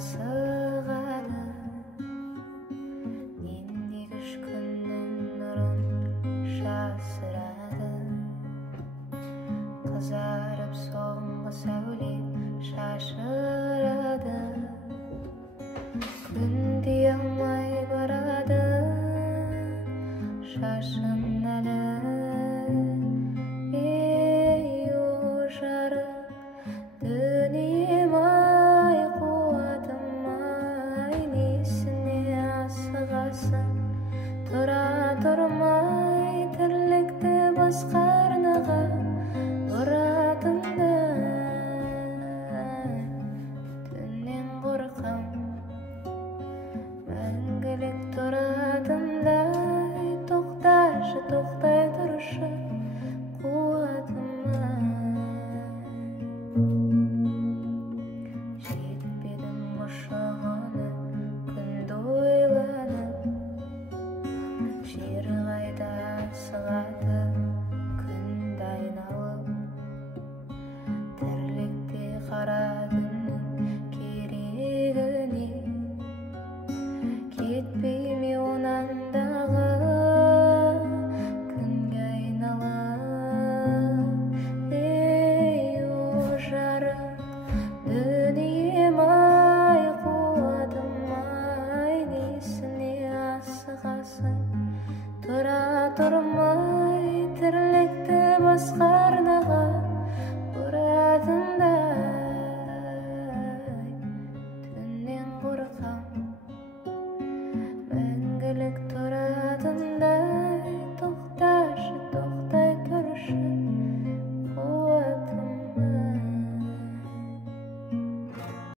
асығады ендегіш күннің нұрын жасырады қызарып соңғы сәуле шашырады күн дей алмай барады шашын әлі дүнием-ай қуатым-ай несіне асығасың тұра тұрмай тірлікті басқа арнаға бұратындай түннен қорқам мәңгілік тұратындай тоқташы тоқтай тұршы қуатым-ай жер қайда асығады күнді айналып тірлікте қара түннің керегі не кетпей ме онандағы күнге айналып ей о жарық дүнием-ай қуатым-ай несіне асығасың тұра тұрмай тірлікті басқа